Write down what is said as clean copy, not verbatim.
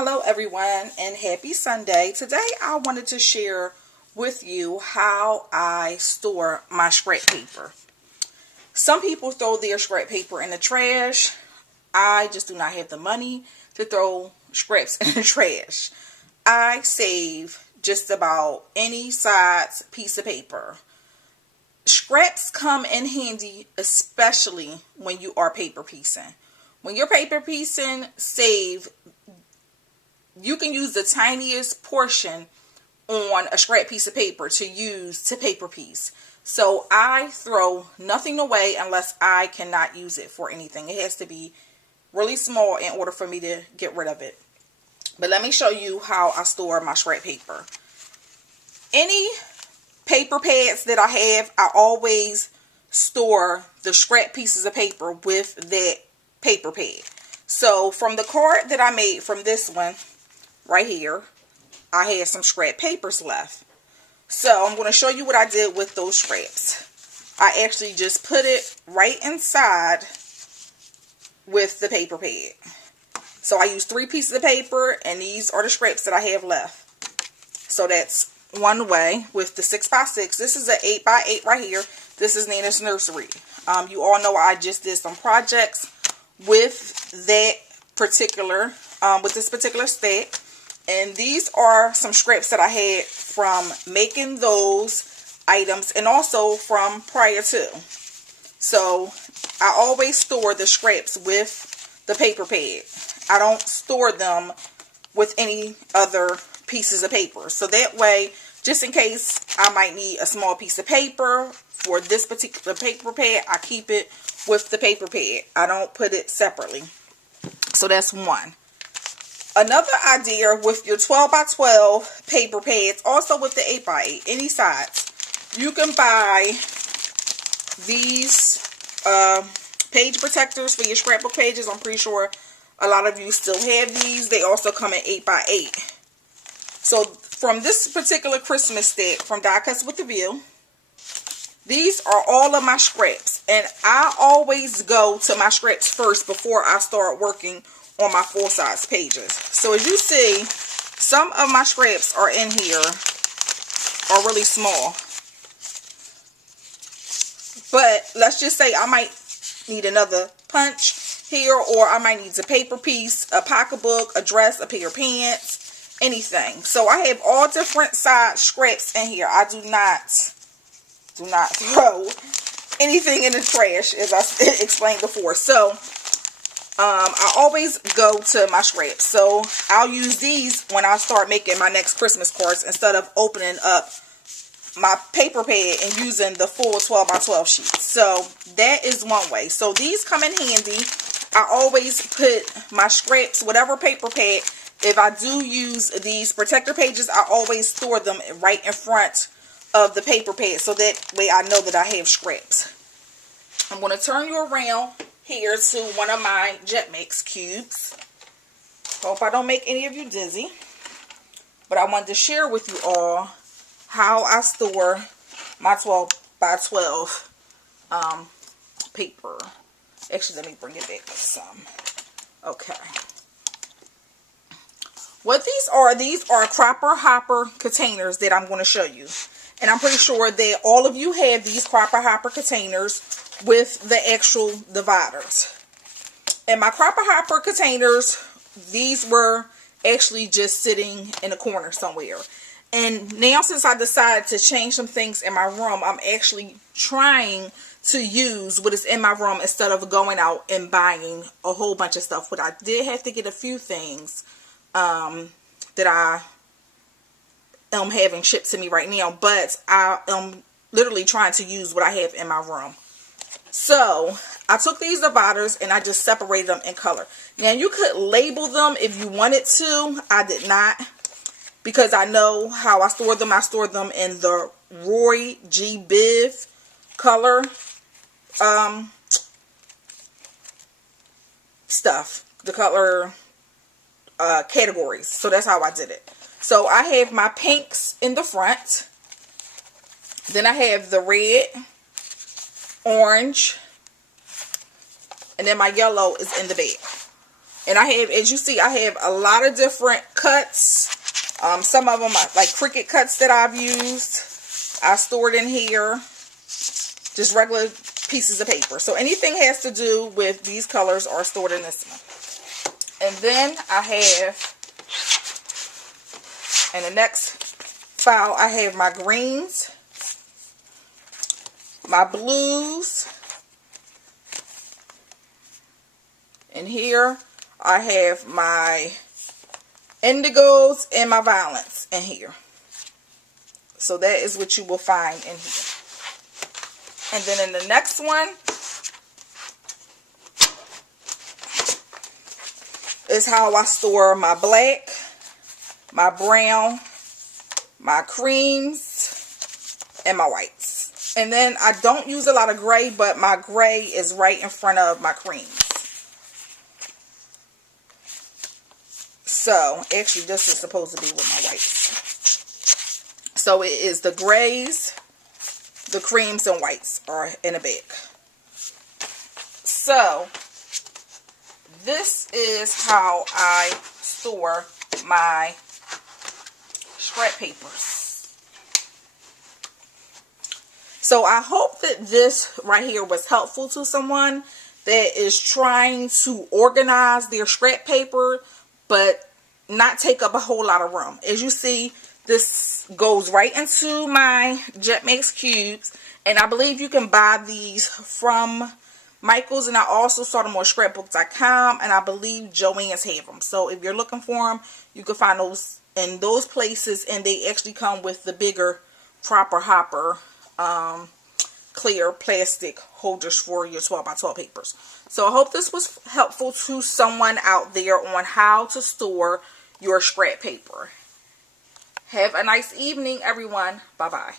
Hello everyone and happy Sunday. Today I wanted to share with you how I store my scrap paper. Some people throw their scrap paper in the trash. I just do not have the money to throw scraps in the trash. I save just about any size piece of paper. Scraps come in handy, especially when you are paper piecing. When you're paper piecing, you can use the tiniest portion on a scrap piece of paper to use to paper piece. So I throw nothing away unless I cannot use it for anything. It has to be really small in order for me to get rid of it. But let me show you how I store my scrap paper. Any paper pads that I have, I always store the scrap pieces of paper with that paper pad. So from the card that I made from this one right here, I had some scrap papers left. So I'm going to show you what I did with those scraps. I actually just put it right inside with the paper pad. So I used 3 pieces of paper, and these are the scraps that I have left. So that's one way with the 6x6. This is an 8x8 right here. This is Nana's Nursery. You all know I just did some projects with that particular, with this particular stack. And these are some scraps that I had from making those items and also from prior to. So I always store the scraps with the paper pad. I don't store them with any other pieces of paper. So that way, just in case I might need a small piece of paper for this particular paper pad, I keep it with the paper pad. I don't put it separately. So that's one. Another idea with your 12x12 paper pads, also with the 8x8, any size, you can buy these page protectors for your scrapbook pages. I'm pretty sure a lot of you still have these. They also come in 8x8. So from this particular Christmas stack from Die Cuts with a View, these are all of my scraps. And I always go to my scraps first before I start working on my full-size pages. So as you see, some of my scraps are in here are really small. But let's just say I might need another punch here, or I might need a paper piece, a pocketbook, a dress, a pair of pants, anything. So I have all different size scraps in here. I do not throw anything in the trash, as I explained before. So I always go to my scraps. So I'll use these when I start making my next Christmas cards instead of opening up my paper pad and using the full 12x12 sheets. So that is one way. So these come in handy. I always put my scraps, whatever paper pad, if I do use these protector pages, I always store them right in front of the paper pad. So that way I know that I have scraps. I'm going to turn you around here to one of my Jet Mix cubes. Hope I don't make any of you dizzy. But I wanted to share with you all how I store my 12x12 paper. Actually, let me bring it back some. Okay. What these are Cropper Hopper containers that I'm going to show you. And I'm pretty sure that all of you have these Cropper Hopper containers with the actual dividers. And my Cropper Hopper containers, these were actually just sitting in a corner somewhere. And now, since I decided to change some things in my room, I'm actually trying to use what is in my room instead of going out and buying a whole bunch of stuff. But I did have to get a few things that I am having shipped to me right now. But I am literally trying to use what I have in my room. So I took these dividers and I just separated them in color. Now you could label them if you wanted to. I did not, because I know how I store them. I store them in the Roy G. Biv color stuff, the color categories. So that's how I did it. So I have my pinks in the front. Then I have the red, orange, and then my yellow is in the back. And I have, as you see, I have a lot of different cuts. Some of them are like Cricut cuts that I've used. I stored in here. Just regular pieces of paper. So anything has to do with these colors are stored in this one. And then I have, in the next file, I have my greens, my blues, and here I have my indigos and my violets in here. So that is what you will find in here. And then in the next one is how I store my black, my brown, my creams, and my whites. And then I don't use a lot of gray, but my gray is right in front of my creams. So, actually this is supposed to be with my whites. So it is the grays, the creams, and whites are in a bag. So, this is how I store my scrap papers. So I hope that this right here was helpful to someone that is trying to organize their scrap paper, but not take up a whole lot of room. As you see, this goes right into my Jetmax cubes, and I believe you can buy these from Michaels, and I also saw them on scrapbook.com, and I believe Joann's have them. So if you're looking for them, you can find those in those places, and they actually come with the bigger proper hopper clear plastic holders for your 12 by 12 papers. So I hope this was helpful to someone out there on how to store your scrap paper. Have a nice evening, everyone. Bye-bye.